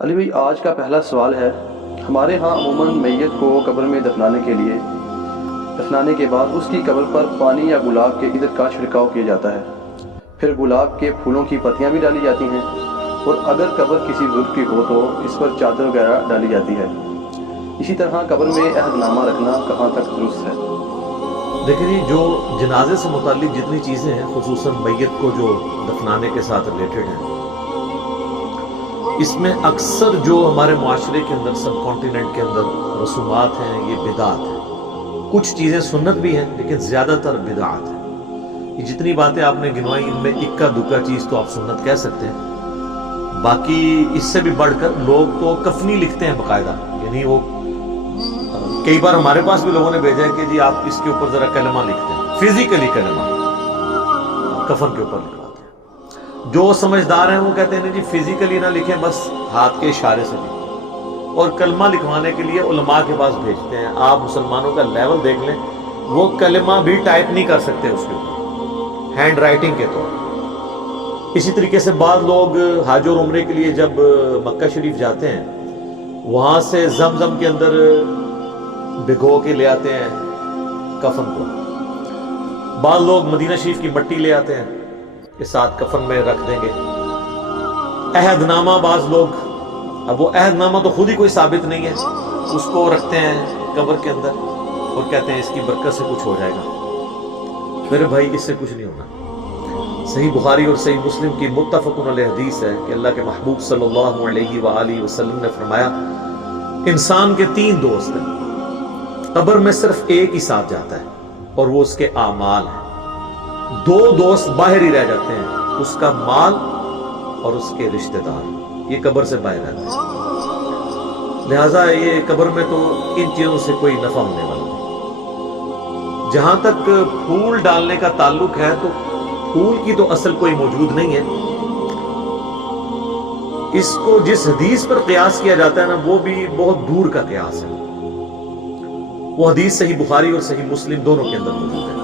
علی بھائی، آج کا پہلا سوال ہے، ہمارے ہاں عموماً میت کو قبر میں دفنانے کے بعد اس کی قبر پر پانی یا گلاب کے عطر کا چھڑکاؤ کیا جاتا ہے، پھر گلاب کے پھولوں کی پتیاں بھی ڈالی جاتی ہیں، اور اگر قبر کسی بزرگ کی ہو تو اس پر چادر وغیرہ ڈالی جاتی ہے۔ اسی طرح قبر میں عہد نامہ رکھنا کہاں تک درست ہے؟ دیکھیں جی، جو جنازے سے متعلق جتنی چیزیں ہیں، خصوصاً میت کو جو دفنانے کے ساتھ ریلیٹڈ ہیں، اس میں اکثر جو ہمارے معاشرے کے اندر سب کانٹیننٹ کے اندر رسومات ہیں، یہ بدعات ہیں۔ کچھ چیزیں سنت بھی ہیں لیکن زیادہ تر بدعات ہیں۔ یہ جتنی باتیں آپ نے گنوائی، ان میں اکا دکا چیز تو آپ سنت کہہ سکتے ہیں، باقی اس سے بھی بڑھ کر لوگ تو کفنی لکھتے ہیں باقاعدہ، یعنی وہ کئی بار ہمارے پاس بھی لوگوں نے بھیجا ہے کہ جی آپ اس کے اوپر ذرا کلمہ لکھتے ہیں، فزیکلی کلمہ کفن کے اوپر لکھواتے ہیں۔ جو سمجھدار ہیں وہ کہتے ہیں جی فزیکلی نہ لکھیں، بس ہاتھ کے اشارے سے لکھیں، اور کلمہ لکھوانے کے لیے علماء کے پاس بھیجتے ہیں۔ آپ مسلمانوں کا لیول دیکھ لیں، وہ کلمہ بھی ٹائپ نہیں کر سکتے اس کے اوپر، ہینڈ رائٹنگ کے طور۔ اسی طریقے سے بعض لوگ حج اور عمرے کے لیے جب مکہ شریف جاتے ہیں، وہاں سے زمزم کے اندر بھگو کے لے آتے ہیں کفن کو۔ بعض لوگ مدینہ شریف کی مٹی لے آتے ہیں کہ ساتھ کفن میں رکھ دیں گے۔ عہد نامہ بعض لوگ، اب وہ عہد نامہ تو خود ہی کوئی ثابت نہیں ہے، اس کو رکھتے ہیں قبر کے اندر اور کہتے ہیں اس کی برکت سے کچھ ہو جائے گا۔ میرے بھائی، اس سے کچھ نہیں ہونا۔ صحیح بخاری اور صحیح مسلم کی متفق علیہ حدیث ہے کہ اللہ کے محبوب صلی اللہ علیہ وآلہ وسلم نے فرمایا، انسان کے 3 دوست ہیں، قبر میں صرف ایک ہی ساتھ جاتا ہے اور وہ اس کے اعمال ہیں۔ 2 دوست باہر ہی رہ جاتے ہیں، اس کا مال اور اس کے رشتہ دار، یہ قبر سے باہر رہتے ہیں۔ لہٰذا یہ قبر میں تو ان چیزوں سے کوئی نفع ہونے والا نہیں۔ جہاں تک پھول ڈالنے کا تعلق ہے تو پھول کی تو اصل کوئی موجود نہیں ہے۔ اس کو جس حدیث پر قیاس کیا جاتا ہے نا، وہ بھی بہت دور کا قیاس ہے۔ وہ حدیث صحیح بخاری اور صحیح مسلم دونوں کے اندر موجود ہے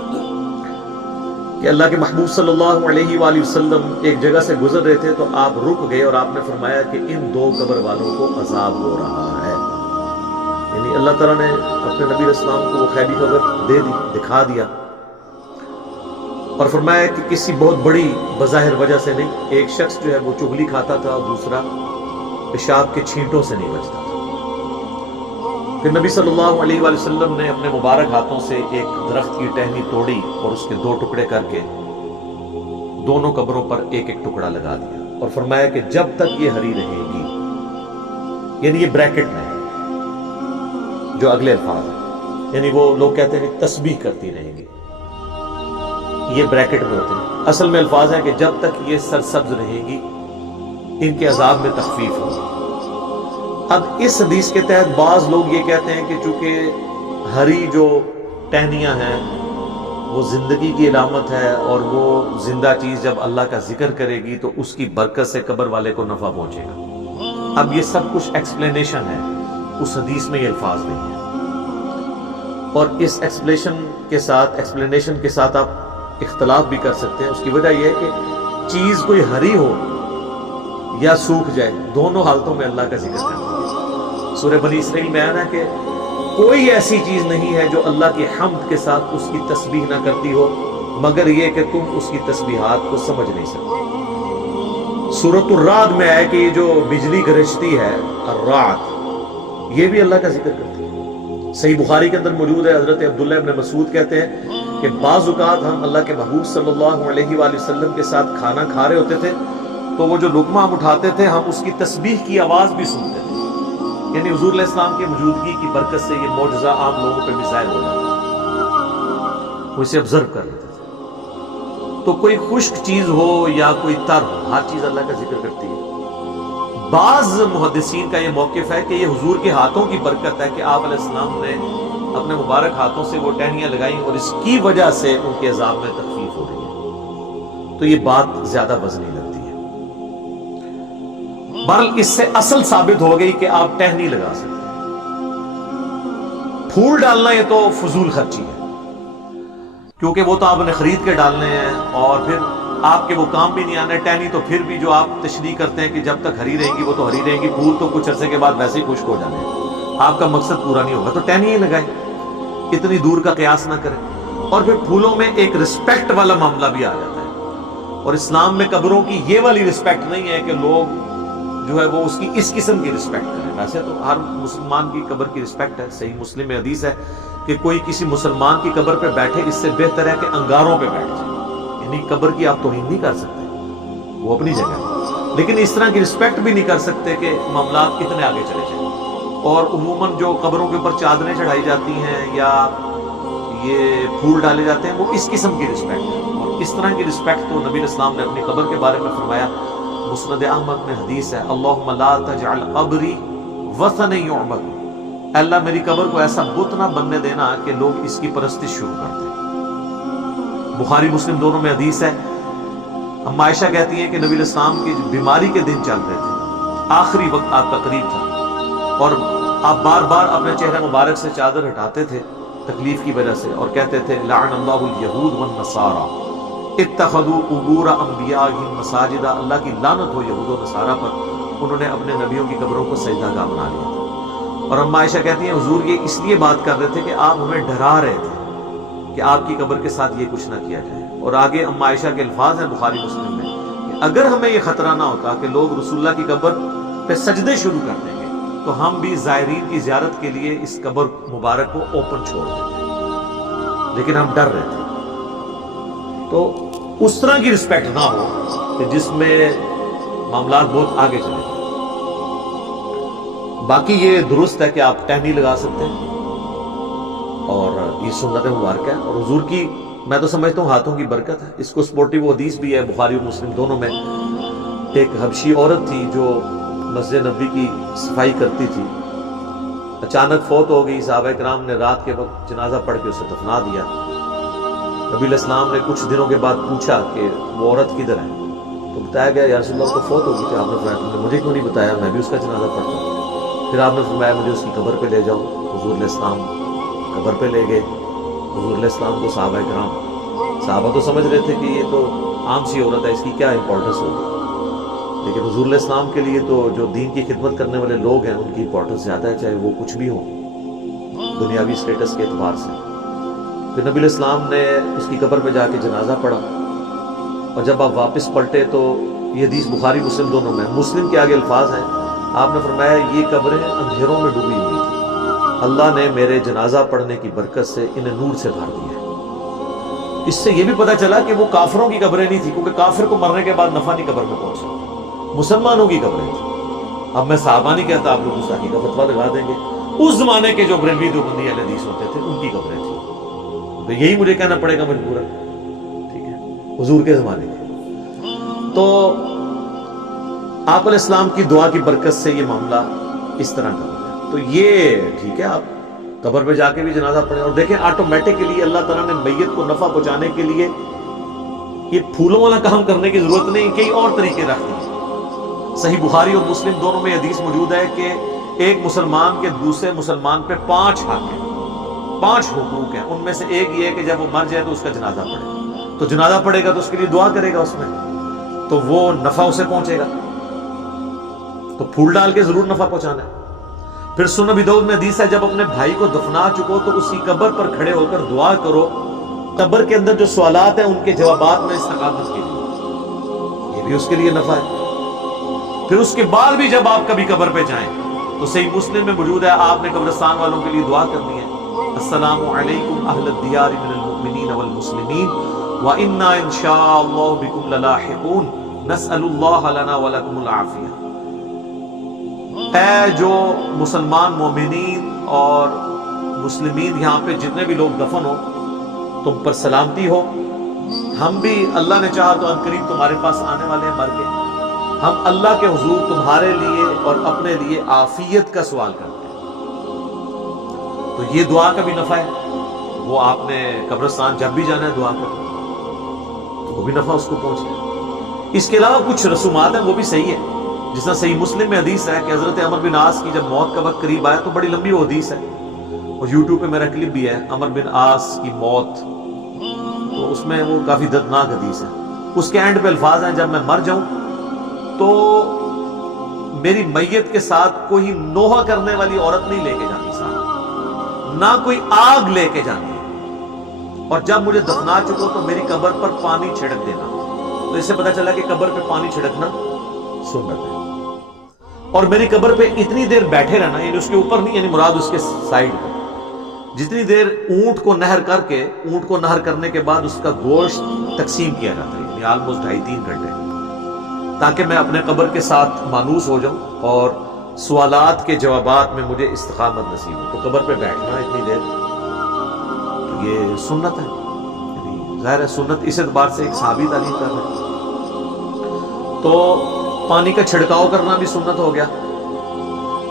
کہ اللہ کے محبوب صلی اللہ علیہ وآلہ وسلم ایک جگہ سے گزر رہے تھے تو آپ رک گئے اور آپ نے فرمایا کہ ان 2 قبر والوں کو عذاب ہو رہا ہے۔ یعنی اللہ تعالیٰ نے اپنے نبی اسلام کو وہ خیری خبر دے دی، دکھا دیا، اور فرمایا کہ کسی بہت بڑی بظاہر وجہ سے نہیں، ایک شخص جو ہے وہ چغلی کھاتا تھا اور دوسرا پیشاب کے چھینٹوں سے نہیں بچتا تھا۔ پھر نبی صلی اللہ علیہ وآلہ وسلم نے اپنے مبارک ہاتھوں سے ایک درخت کی ٹہنی توڑی اور اس کے 2 ٹکڑے کر کے دونوں قبروں پر ایک ایک ٹکڑا لگا دیا، اور فرمایا کہ جب تک یہ ہری رہے گی، یعنی یہ بریکٹ میں ہے جو اگلے الفاظ ہیں، یعنی وہ لوگ کہتے ہیں کہ تسبیح کرتی رہیں گی، یہ بریکٹ میں ہوتے ہیں، اصل میں الفاظ ہیں کہ جب تک یہ سرسبز رہے گی ان کے عذاب میں تخفیف ہوگی۔ اب اس حدیث کے تحت بعض لوگ یہ کہتے ہیں کہ چونکہ ہری جو ٹہنیاں ہیں وہ زندگی کی علامت ہے، اور وہ زندہ چیز جب اللہ کا ذکر کرے گی تو اس کی برکت سے قبر والے کو نفع پہنچے گا۔ اب یہ سب کچھ ایکسپلینیشن ہے، اس حدیث میں یہ الفاظ نہیں ہے، اور اس ایکسپلینیشن کے ساتھ آپ اختلاف بھی کر سکتے ہیں۔ اس کی وجہ یہ ہے کہ چیز کوئی ہری ہو یا سوکھ جائے، دونوں حالتوں میں اللہ کا ذکر کرنا ہے۔ سورہ بنی اسرائیل میں آیا کہ کوئی ایسی چیز نہیں ہے جو اللہ کی حمد کے ساتھ اس کی تسبیح نہ کرتی ہو، مگر یہ کہ تم اس کی تسبیحات کو سمجھ نہیں سکتے۔ سورۃ الرعد میں آیا کہ یہ جو بجلی گرجتی ہے، الرعد، یہ بھی اللہ کا ذکر کرتی ہے۔ صحیح بخاری کے اندر موجود ہے، حضرت عبداللہ ابن مسعود کہتے ہیں کہ بعض اوقات ہم اللہ کے محبوب صلی اللہ علیہ وآلہ وسلم کے ساتھ کھانا کھا رہے ہوتے تھے تو وہ جو لقمہ ہم اٹھاتے تھے، ہم اس کی تسبیح کی آواز بھی سنتے تھے، یعنی حضور علیہ السلام کی موجودگی کی برکت سے یہ معجزہ عام لوگوں پہ بھی ظاہر ہو جاتا، وہ اسے آبزرو کر لیتے تھے۔ تو کوئی خشک چیز ہو یا کوئی تر ہو، ہر چیز اللہ کا ذکر کرتی ہے۔ بعض محدثین کا یہ موقف ہے کہ یہ حضور کے ہاتھوں کی برکت ہے کہ آپ علیہ السلام نے اپنے مبارک ہاتھوں سے وہ ٹہنیاں لگائیں اور اس کی وجہ سے ان کے عذاب میں تخفیف ہو رہی ہے، تو یہ بات زیادہ وزنی لگتی ہے۔ بہرحال اس سے اصل ثابت ہو گئی کہ آپ ٹہنی لگا سکتے ہیں، پھول ڈالنا یہ تو فضول خرچی ہے، کیونکہ وہ تو آپ نے خرید کے ڈالنے ہیں اور پھر آپ کے وہ کام بھی نہیں آنے. ٹہنی تو پھر بھی جو آپ تشریح کرتے ہیں کہ جب تک ہری رہیں گی وہ تو ہری رہیں گی، پھول تو کچھ عرصے کے بعد ویسے ہی خشک ہو جانے ہیں، آپ کا مقصد پورا نہیں ہوگا. تو ٹہنی ہی لگائیں، اتنی دور کا قیاس نہ کریں. اور پھر پھولوں میں ایک رسپیکٹ والا معاملہ بھی آ جاتا ہے، اور اسلام میں قبروں کی یہ والی رسپیکٹ نہیں ہے کہ لوگ جو ہے وہ اس کی اس قسم کی رسپیکٹ کریں. ویسے تو ہر مسلمان کی قبر کی رسپیکٹ ہے. صحیح مسلم میں حدیث ہے کہ کوئی کسی مسلمان کی قبر پہ بیٹھے اس سے بہتر ہے کہ انگاروں پہ بیٹھ جائے. یعنی قبر کی آپ توہین نہیں کر سکتے، وہ اپنی جگہ ہے، لیکن اس طرح کی رسپیکٹ بھی نہیں کر سکتے کہ معاملات کتنے آگے چلے جائیں. اور عموماً جو قبروں کے اوپر چادریں چڑھائی جاتی ہیں یا یہ پھول ڈالے جاتے ہیں وہ اس قسم کی رسپیکٹ ہے. اور اس طرح کی رسپیکٹ تو نبی اسلام نے اپنی قبر کے بارے میں فرمایا. مسند احمد میں حدیث ہے، اللہم لا تجعل قبری وثن یعبد، اللہ میری قبر کو ایسا بت نہ بننے دینا کہ لوگ اس کی پرستش شروع کر دیں. بخاری مسلم دونوں میں حدیث ہے. ہم عائشہ کہتی ہیں کہ نبی اسلام کی بیماری کے دن چل رہے تھے، آخری وقت آپ کا قریب تھا، اور آپ بار بار اپنے چہرے مبارک سے چادر ہٹاتے تھے تکلیف کی وجہ سے، اور کہتے تھے لعن اللہ الیہود والنصارى اتخذوا قبور انبیائہم مساجدا، اللہ کی لعنت ہو یہود و نصارہ پر، انہوں نے اپنے نبیوں کی قبروں کو سجدہ گاہ بنا لیا تھا. اور ہم عائشہ کہتی ہیں حضور یہ اس لیے بات کر رہے تھے کہ آپ ہمیں ڈرا رہے تھے کہ آپ کی قبر کے ساتھ یہ کچھ نہ کیا جائے. اور آگے ام عائشہ کے الفاظ ہیں بخاری مسلم میں کہ اگر ہمیں یہ خطرہ نہ ہوتا کہ لوگ رسول اللہ کی قبر پہ سجدے شروع کر دیں گے تو ہم بھی زائرین کی زیارت کے لیے اس قبر مبارک کو اوپن چھوڑ دیتے، لیکن ہم ڈر رہے تھے. تو اس طرح کی رسپیکٹ نہ ہو کہ جس میں معاملات بہت آگے چلے. باقی یہ درست ہے کہ آپ ٹہنی لگا سکتے ہیں اور یہ سنت مبارکہ ہے، اور حضور کی میں تو سمجھتا ہوں ہاتھوں کی برکت ہے. اس کو سپورٹیو حدیث بھی ہے بخاری اور مسلم دونوں میں. ایک حبشی عورت تھی جو مسجد نبی کی صفائی کرتی تھی، اچانک فوت ہو گئی. صحابہ کرام نے رات کے وقت جنازہ پڑھ کے اسے دفنا دیا. نبی علیہ السلام نے کچھ دنوں کے بعد پوچھا کہ وہ عورت کدھر ہے، تو بتایا گیا یا رسول اللہ کو فوت ہو گئی تھی. آپ نے فرمایا تم نے مجھے کیوں نہیں بتایا، میں بھی اس کا جنازہ پڑھتا ہوں. پھر آپ نے فرمایا مجھے اس کی قبر پہ لے جاؤ. حضور علیہ السلام قبر پہ لے گئے. حضور علیہ السلام کو صحابہ تو سمجھ رہے تھے کہ یہ تو عام سی عورت ہے، اس کی کیا امپورٹنس ہوگی، لیکن حضور علیہ السلام کے لیے تو جو دین کی خدمت کرنے والے لوگ ہیں ان کی امپورٹنس زیادہ ہے، چاہے وہ کچھ بھی ہوں دنیاوی اسٹیٹس کے اعتبار سے. پھر نبی علیہ السلام نے اس کی قبر پہ جا کے جنازہ پڑھا، اور جب آپ واپس پلٹے تو یہ حدیث بخاری مسلم دونوں میں. مسلم کے آگے الفاظ ہیں، آپ نے فرمایا یہ قبریں اندھیروں میں ڈوبی ہوئی تھی، اللہ نے میرے جنازہ پڑھنے کی برکت سے انہیں نور سے بھر دیا. اس سے یہ بھی پتہ چلا کہ وہ کافروں کی قبریں نہیں تھی، کیونکہ کافر کو مرنے کے بعد نفع نہیں قبر میں پہنچ سکتا، مسلمانوں کی قبریں تھی. اب میں صحابہ نہیں کہتا، آپ لوگ گستاخی کا فتویٰ لگا دیں گے. اس زمانے کے جو بریلوی دیوبندی اہل حدیث ہوتے تھے ان کی قبریں تھیں. تو یہی مجھے کہنا پڑے گا مجبورا، ٹھیک ہے، حضور کے زمانے کے. تو آپ علیہ السلام کی دعا کی برکت سے یہ معاملہ اس طرح کا ہو گیا. تو یہ ٹھیک ہے، آپ قبر پہ جا کے بھی جنازہ پڑھیں. اور دیکھیں آٹومیٹکلی اللہ تعالیٰ نے میت کو نفع پہنچانے کے لیے یہ پھولوں والا کام کرنے کی ضرورت نہیں، کئی اور طریقے رکھ دیے. صحیح بخاری اور مسلم دونوں میں حدیث موجود ہے کہ ایک مسلمان کے دوسرے مسلمان پہ 5 حق ہیں، 5 حقوق ہیں. ان میں سے ایک یہ ہے کہ جب وہ مر جائے تو اس کا جنازہ پڑھے. تو جنازہ پڑھے گا تو اس کے لیے دعا کرے گا اس میں، تو وہ نفع اسے پہنچے گا. تو پھول ڈال کے ضرور نفع پہنچانا ہے. پھر سنن ابی داؤد میں حدیث ہے جب اپنے بھائی کو دفنا چکو تو اس کی قبر پر کھڑے ہو کر دعا کرو، قبر کے اندر جو سوالات ہیں ان کے جوابات میں استقامت کے لیے، یہ بھی اس کے لیے نفع ہے. پھر اس کے بعد بھی جب آپ کبھی قبر پہ جائیں تو صحیح مسلم میں موجود ہے آپ نے قبرستان والوں کے لیے دعا کرنی ہے، السلام علیکم اہل الدیار من المؤمنین والمسلمین وَإِنَّا إِن شَاءَ اللَّهُ بِكُمْ لَلَاحِقُونَ نَسْأَلُ اللَّهَ لَنَا وَلَكُمُ الْعَافِيَةَ. اے جو مسلمان مومنین اور مسلمین یہاں پہ جتنے بھی لوگ دفن ہو تم پر سلامتی ہو، ہم بھی اللہ نے چاہا تو عنقریب تمہارے پاس آنے والے ہیں مر کے. ہم اللہ کے حضور تمہارے لیے اور اپنے لیے عافیت کا سوال کرتے ہیں. تو یہ دعا کا بھی نفع ہے. وہ آپ نے قبرستان جب بھی جانا ہے دعا کرنا تو وہ بھی نفع اس کو پہنچے. اس کے علاوہ کچھ رسومات ہیں وہ بھی صحیح ہے. جس طرح صحیح مسلم میں حدیث ہے کہ حضرت عمر بن عاص کی جب موت کا وقت قریب آیا تو بڑی لمبی وہ حدیث ہے، اور یوٹیوب پہ میرا کلپ بھی ہے عمر بن عاص کی موت، تو اس میں وہ کافی دردناک حدیث ہے. اس کے اینڈ پہ الفاظ ہیں جب میں مر جاؤں تو میری میت کے ساتھ کوئی نوحہ کرنے والی عورت نہیں لے کے جانی ساتھ، نہ کوئی آگ لے کے جانی ہے، اور جب مجھے دفنا چکو تو میری قبر پر پانی چھڑک دینا. تو اس سے پتہ چلا کہ قبر پہ پانی چھڑکنا سنت ہے. اور میری قبر پہ اتنی دیر بیٹھے رہنا، یعنی اس کے اوپر نہیں، یعنی مراد اس کے سائیڈ پہ، جتنی دیر اونٹ کو نہر کر کے، اونٹ کو نہر کرنے کے بعد اس کا گوشت تقسیم کیا جاتا ہے، یعنی آلموسٹ 2.5-3 گھنٹے، تاکہ میں اپنے قبر کے ساتھ مانوس ہو جاؤں اور سوالات کے جوابات میں مجھے استقامت نصیب ہو. تو قبر پہ بیٹھنا اتنی دیر یہ سنت ہے. یعنی ظاہر ہے سنت اس اعتبار سے ایک صحابی تعلیم کر رہے ہیں. تو پانی کا چھڑکاؤ کرنا بھی سنت ہو گیا،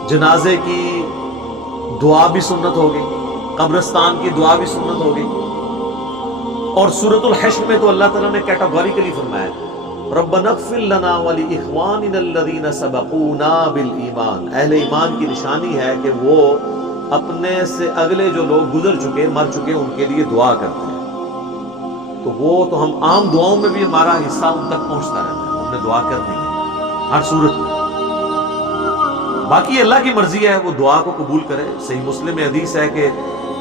جنازے کی دعا بھی سنت ہو گئی، قبرستان کی دعا بھی سنت ہو گئی. اور سورۃ الحشر میں تو اللہ تعالیٰ نے کیٹاگوریکلی فرمایا ربنا اغفر لنا ولاخواننا الذین سبقونا بالایمان. اہل ایمان کی نشانی ہے کہ وہ اپنے سے اگلے جو لوگ گزر چکے، مر چکے، ان کے لیے دعا کرتے ہیں. تو وہ تو ہم عام دعاؤں میں بھی ہمارا حصہ ان تک پہنچتا رہتا ہے، ہم نے دعا کرنی ہے ہر صورت میں. باقی اللہ کی مرضی ہے وہ دعا کو قبول کرے. صحیح مسلم میں حدیث ہے کہ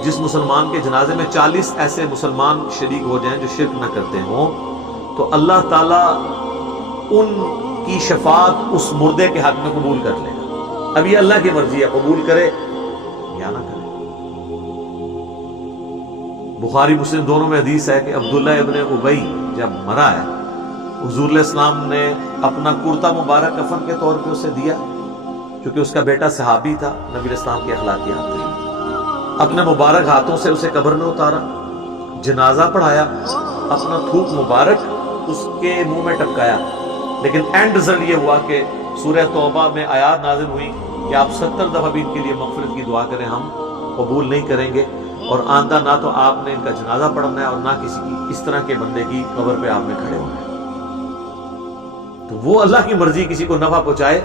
جس مسلمان کے جنازے میں 40 ایسے مسلمان شریک ہو جائیں جو شرک نہ کرتے ہوں، تو اللہ تعالیٰ ان کی شفاعت اس مردے کے حق میں قبول کر لے گا. اب یہ اللہ کی مرضی ہے، قبول کرے یا نہ کرے. بخاری مسلم دونوں میں حدیث ہے کہ عبداللہ ابن ابی جب مرا ہے، حضور علیہ السلام نے اپنا کرتا مبارک کفن کے طور پہ اسے دیا، کیونکہ اس کا بیٹا صحابی تھا، نبی علیہ السلام کے اخلاقیات تھے. اپنے مبارک ہاتھوں سے اسے قبر میں اتارا، جنازہ پڑھایا، اپنا تھوک مبارک اس کے منہ میں ٹپکایا. لیکن اینڈ رزلٹ یہ ہوا کہ سورہ توبہ میں آیات نازل ہوئی کہ آپ 70 دفعہ بھی ان کے لیے مغفرت کی دعا کریں، ہم قبول نہیں کریں گے. اور آندہ نہ تو آپ نے ان کا جنازہ پڑھنا ہے اور نہ کسی کی اس طرح کے بندے کی قبر پہ آپ نے کھڑے ہونا ہے. تو وہ اللہ کی مرضی کسی کو نفع پہنچائے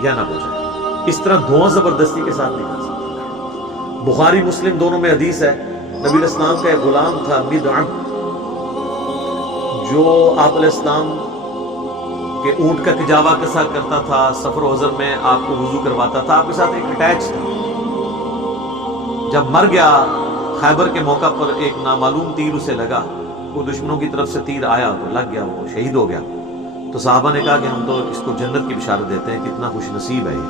یا نہ پہنچائے، اس طرح دعا زبردستی کے ساتھ نہیں کر سکتے. بخاری مسلم دونوں میں حدیث ہے، نبی علیہ السلام کا ایک غلام تھا مدعم، جو آپ علیہ السلام کہ اونٹ کا کجاوا کے ساتھ کرتا تھا، سفر و حضر میں آپ کو وضو کرواتا تھا، آپ کے ساتھ ایک اٹیچ تھا. جب مر گیا خیبر کے موقع پر ایک نامعلوم تیر اسے لگا، وہ دشمنوں کی طرف سے تیر آیا تو لگ گیا، وہ شہید ہو گیا. تو صحابہ نے کہا کہ ہم تو اس کو جنت کی بشارت دیتے ہیں، کتنا خوش نصیب ہے یہ.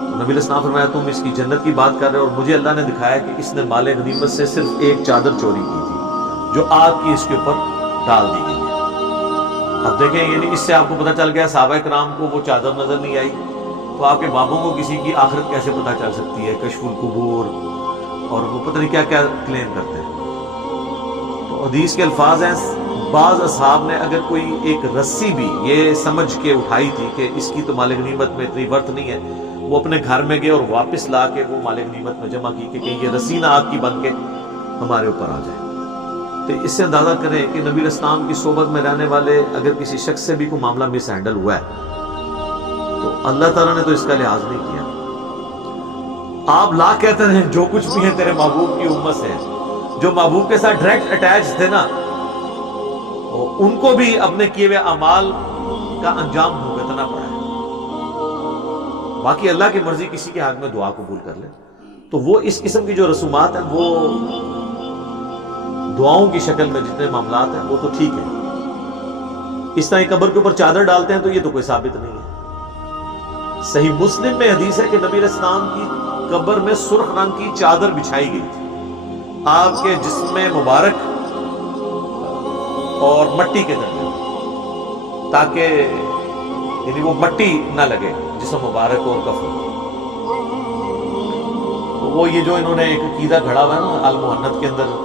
تو نبی علیہ السلام فرمایا تم اس کی جنت کی بات کر رہے ہو، اور مجھے اللہ نے دکھایا کہ اس نے مال غنیمت سے صرف ایک چادر چوری کی تھی جو آگ کی اس کے اوپر ڈال دی گئی ہے. اب دیکھیں یعنی اس سے آپ کو پتہ چل گیا صحابہ کرام کو وہ چادر نظر نہیں آئی، تو آپ کے بابوں کو کسی کی آخرت کیسے پتہ چل سکتی ہے؟ کشف القبور اور وہ پتہ نہیں کیا کیا کلیم کرتے ہیں. تو حدیث کے الفاظ ہیں بعض اصحاب نے اگر کوئی ایک رسی بھی یہ سمجھ کے اٹھائی تھی کہ اس کی تو مال غنیمت میں اتنی ورت نہیں ہے، وہ اپنے گھر میں گئے اور واپس لا کے وہ مال غنیمت میں جمع کی کہ کہیں یہ رسی نہ آگ کی بن کے ہمارے اوپر آ جائے. تو اس سے اندازہ کریں کہ نبی علیہ السلام کی صحبت میں رہنے والے اگر کسی شخص سے بھی کوئی معاملہ مس ہینڈل ہوا ہے تو اللہ تعالیٰ نے تو اس کا لحاظ نہیں کیا. آپ لا کہتے ہیں جو کچھ بھی ہے تیرے محبوب کی امت سے، جو محبوب کے ساتھ ڈائریکٹ اٹیچ تھے نا، ان کو بھی اپنے کیے ہوئے اعمال کا انجام بھگتنا پڑا ہے. باقی اللہ کی مرضی کسی کے حق میں دعا قبول کر لے تو وہ اس قسم کی جو رسومات ہیں وہ دعاؤں کی شکل میں جتنے معاملات ہیں وہ تو ٹھیک ہے. اس طرح قبر کے اوپر چادر ڈالتے ہیں تو یہ تو کوئی ثابت نہیں ہے. صحیح مسلم میں حدیث ہے کہ نبی علیہ السلام کی قبر میں سرخ رنگ کی چادر بچھائی گئی تھی آپ کے جسم مبارک اور مٹی کے درمیان، تاکہ یعنی وہ مٹی نہ لگے جسم مبارک اور کفن. وہ یہ جو انہوں نے ایک عقیدہ گھڑا ہوا ہے نا المحنت کے اندر،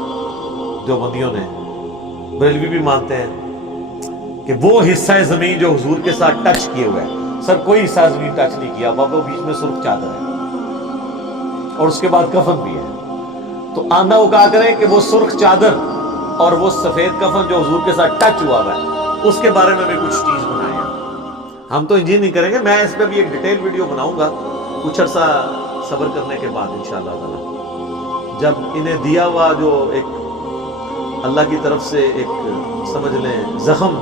جو بندیوں نے، بریلوی بھی مانتے ہیں کہ وہ حصہ زمین جو حضور کے ساتھ ٹچ کیے ہوئے ہے، سر کوئی حصہ زمین ٹچ نہیں کیا، وہ بیچ میں سرخ چادر ہے اور اس کے بعد کفن بھی ہے. تو آندہ وہ کہا کرے کہ وہ سرخ چادر اور وہ سفید کفن جو حضور کے ساتھ ٹچ ہوا ہے اس کے بارے میں بھی کچھ چیز بنائے. ہم تو انجین نہیں کریں گے، میں اس پہ بھی ایک ڈیٹیل ویڈیو بناؤں گا کچھ عرصہ صبر کرنے کے بعد انشاءاللہ تعالی جب انہیں دیا ہوا جو ایک اللہ کی طرف سے ایک سمجھ لیں زخم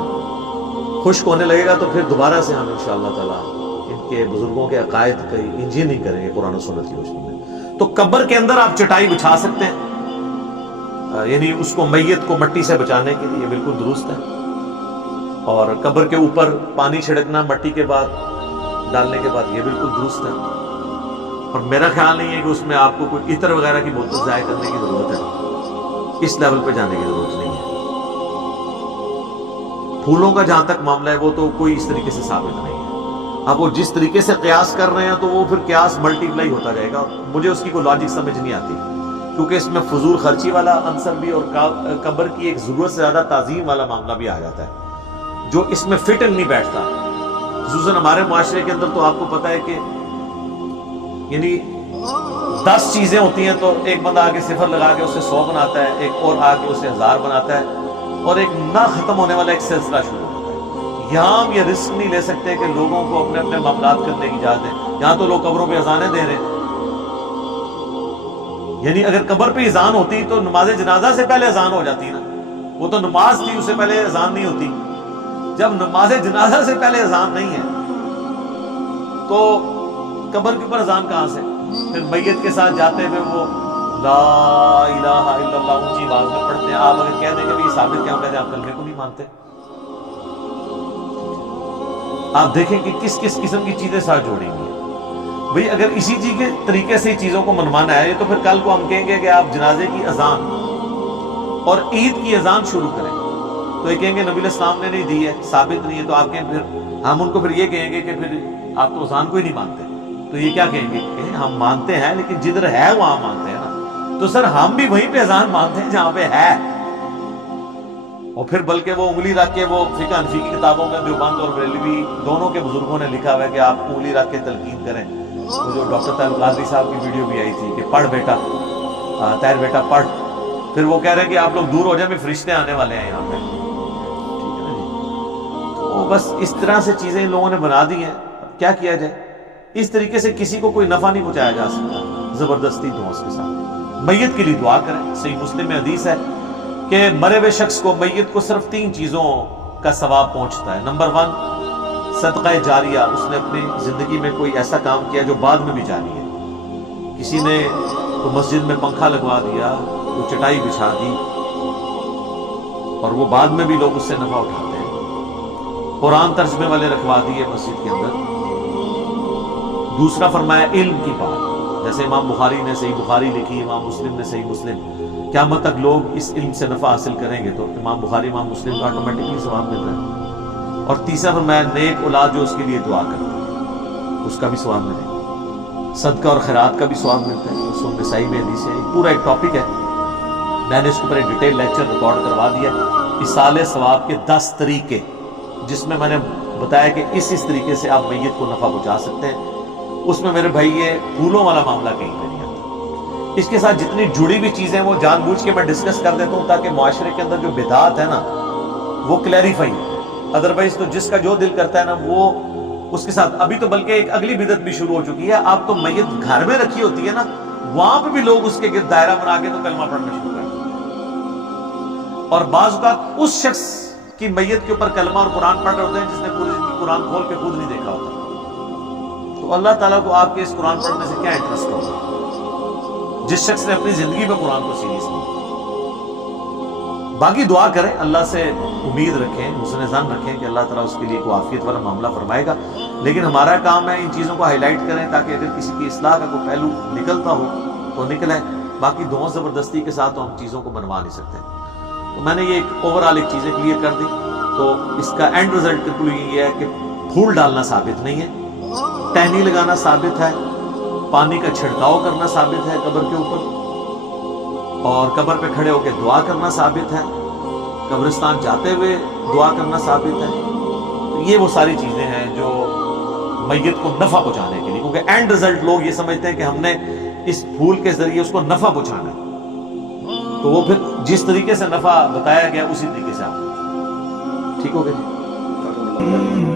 خشک ہونے لگے گا تو پھر دوبارہ سے ہم انشاءاللہ تعالی ان کے بزرگوں کے عقائد کی انجینئرنگ کریں گے قرآن و سنت کی روشنی میں. تو قبر کے اندر آپ چٹائی بچھا سکتے ہیں، یعنی اس کو میت کو مٹی سے بچانے کے لیے بالکل درست ہے. اور قبر کے اوپر پانی چھڑکنا مٹی کے بعد ڈالنے کے بعد یہ بالکل درست ہے. اور میرا خیال نہیں ہے کہ اس میں آپ کو کوئی عطر وغیرہ کی بوتل ضائع کرنے کی ضرورت ہے، اس لیول پہ جانے کی ضرورت نہیں ہے. پھولوں کا جہاں تک معاملہ ہے وہ تو کوئی اس طریقے سے ثابت نہیں ہے. اب وہ جس طریقے سے قیاس کر رہے ہیں تو وہ پھر قیاس ملٹی پلائی ہوتا جائے گا. مجھے اس کی کوئی لاجک سمجھ نہیں آتی کیونکہ اس میں فضول خرچی والا عنصر بھی اور قبر کی ایک ضرورت سے زیادہ تعظیم والا معاملہ بھی آ جاتا ہے جو اس میں فٹ نہیں بیٹھتا. خصوصاً ہمارے معاشرے کے اندر تو آپ کو پتا ہے کہ یعنی 10 چیزیں ہوتی ہیں تو ایک بندہ آگے صفر لگا کے اسے 100 بناتا ہے، ایک اور آ کے اسے 1000 بناتا ہے اور ایک نہ ختم ہونے والا ایک سلسلہ شروع ہوتا ہے. یہاں ہم یہ رسک نہیں لے سکتے کہ لوگوں کو اپنے اپنے معاملات کرنے کی اجازت دیں. یہاں تو لوگ قبروں پہ اذانیں دے رہے ہیں. یعنی اگر قبر پہ اذان ہوتی تو نماز جنازہ سے پہلے اذان ہو جاتی نا. وہ تو نماز تھی، اس سے پہلے اذان نہیں ہوتی. جب نماز جنازہ سے پہلے اذان نہیں ہے تو قبر کے اوپر اذان کہاں سے؟ پھر میت کے ساتھ جاتے ہوئے وہ لا الہ الا اللہ اونچی آواز میں پڑھتے ہیں. آپ اگر کہہ دیں کہ یہ ثابت کیا، کہتے ہیں آپ کلمے کو نہیں مانتے. آپ دیکھیں کہ کس کس قسم کی چیزیں ساتھ جوڑیں گی. بھئی اگر اسی چیز کے طریقے سے چیزوں کو منوانا ہے تو پھر کل کو ہم کہیں گے کہ آپ جنازے کی اذان اور عید کی اذان شروع کریں تو یہ کہیں گے نبی علیہ السلام نے نہیں دی ہے، ثابت نہیں ہے. تو آپ کہیں پھر ہم ان کو پھر یہ کہیں گے کہ پھر آپ تو اذان کو ہی نہیں مانتے. تو یہ کیا کہیں گے کہ ہم مانتے ہیں لیکن جدھر ہے وہاں مانتے ہیں نا. تو سر ہم بھی وہیں پہ اذان مانتے ہیں جہاں پہ ہے. اور پھر بلکہ وہ انگلی رکھ کے وہ فقہ حنفی کی کتابوں میں دیوبند اور بریلوی دونوں کے بزرگوں نے لکھا ہوا ہے کہ آپ انگلی رکھ کے تلقین کریں. وہ جو ڈاکٹر طاہر القادری صاحب کی ویڈیو بھی آئی تھی کہ پڑھ بیٹا، طاہر بیٹا پڑھ. پھر وہ کہہ رہے ہیں کہ آپ لوگ دور ہو جائیں، میں فرشتے آنے والے ہیں یہاں پہ. ٹھیک ہے نا جی. تو بس اس طرح سے چیزیں ان لوگوں نے بنا دی ہیں. کیا کیا جائے؟ اس طریقے سے کسی کو کوئی نفع نہیں پہنچایا جا سکتا زبردستی دعاؤں کے ساتھ. میت کے لیے دعا کریں. صحیح مسلم میں حدیث ہے کہ مرے ہوئے شخص کو، میت کو صرف 3 چیزوں کا ثواب پہنچتا ہے. نمبر 1 صدقہ جاریہ، اس نے اپنی زندگی میں کوئی ایسا کام کیا جو بعد میں بھی جاری ہے. کسی نے تو مسجد میں پنکھا لگوا دیا، کوئی چٹائی بچھا دی اور وہ بعد میں بھی لوگ اس سے نفع اٹھاتے ہیں. قرآن ترجمے والے رکھوا دیے مسجد کے اندر. دوسرا فرمایا علم کی بات، جیسے امام بخاری نے صحیح بخاری لکھی، امام مسلم نے صحیح مسلم. قیامت تک لوگ اس علم سے نفع حاصل کریں گے تو امام بخاری امام مسلم کا آٹومیٹکلی ثواب مل رہا ہے. اور تیسرا فرمایا نیک اولاد جو اس کے لیے دعا کرتے ہیں اس کا بھی ثواب ملے گا. صدقہ اور خیرات کا بھی ثواب ملتا ہے. اس میں صحیح میں حدیث ہے. پورا ایک ٹاپک ہے. میں نے اس کے اوپر ایک ڈیٹیل لیکچر ریکارڈ کروا دیا، ایصال ثواب کے 10 طریقے، جس میں نے بتایا کہ اس طریقے سے آپ میت کو نفع پہنچا سکتے ہیں. اس میں میرے بھائی یہ پھولوں والا معاملہ کہیں پہ نہیں آتا. اس کے ساتھ جتنی جڑی ہوئی چیزیں وہ جان بوجھ کے میں ڈسکس کر دیتا ہوں تاکہ معاشرے کے اندر جو بدعات ہے نا وہ کلیریفائی ہو. ادروائز تو جس کا جو دل کرتا ہے نا وہ اس کے ساتھ. ابھی تو بلکہ ایک اگلی بدعت بھی شروع ہو چکی ہے. آپ تو میت گھر میں رکھی ہوتی ہے نا، وہاں پہ بھی لوگ اس کے گرد دائرہ بنا کے تو کلمہ پڑھنا شروع کر دیتے ہیں. اور بعض اوقات اس شخص کی میت کے اوپر کلمہ اور قرآن پڑھ رہے ہوتے ہیں جس نے پوری زندگی قرآن کھول کے خود نہیں دیکھا ہوتا. تو اللہ تعالیٰ کو آپ کے اس قرآن پڑھنے سے کیا انٹرسٹ ہوگا جس شخص نے اپنی زندگی میں قرآن کو سیریس لیا. باقی دعا کریں، اللہ سے امید رکھیں، حسن ظن رکھیں کہ اللہ تعالیٰ اس کے لیے کوئی عافیت والا معاملہ فرمائے گا. لیکن ہمارا کام ہے ان چیزوں کو ہائی لائٹ کریں تاکہ اگر کسی کی اصلاح کا کوئی پہلو نکلتا ہو تو نکلے. باقی دعا زبردستی کے ساتھ تو ہم چیزوں کو بنوا نہیں سکتے. تو میں نے یہ ایک اوور آل ایک چیزیں کلیئر کر دی. تو اس کا اینڈ رزلٹ کنکلوژن یہ ہے کہ پھول ڈالنا ثابت نہیں ہے، ٹہنی لگانا ثابت ہے، پانی کا چھڑکاؤ کرنا ثابت ہے قبر کے اوپر، اور قبر پہ کھڑے ہو کے دعا کرنا ثابت ہے، قبرستان جاتے ہوئے دعا کرنا ثابت ہے. تو یہ وہ ساری چیزیں ہیں جو میت کو نفع پہنچانے کے لیے، کیونکہ اینڈ رزلٹ لوگ یہ سمجھتے ہیں کہ ہم نے اس پھول کے ذریعے اس کو نفع پہنچانا ہے. تو وہ پھر جس طریقے سے نفع بتایا گیا اسی طریقے سے آپ ٹھیک ہو گئے.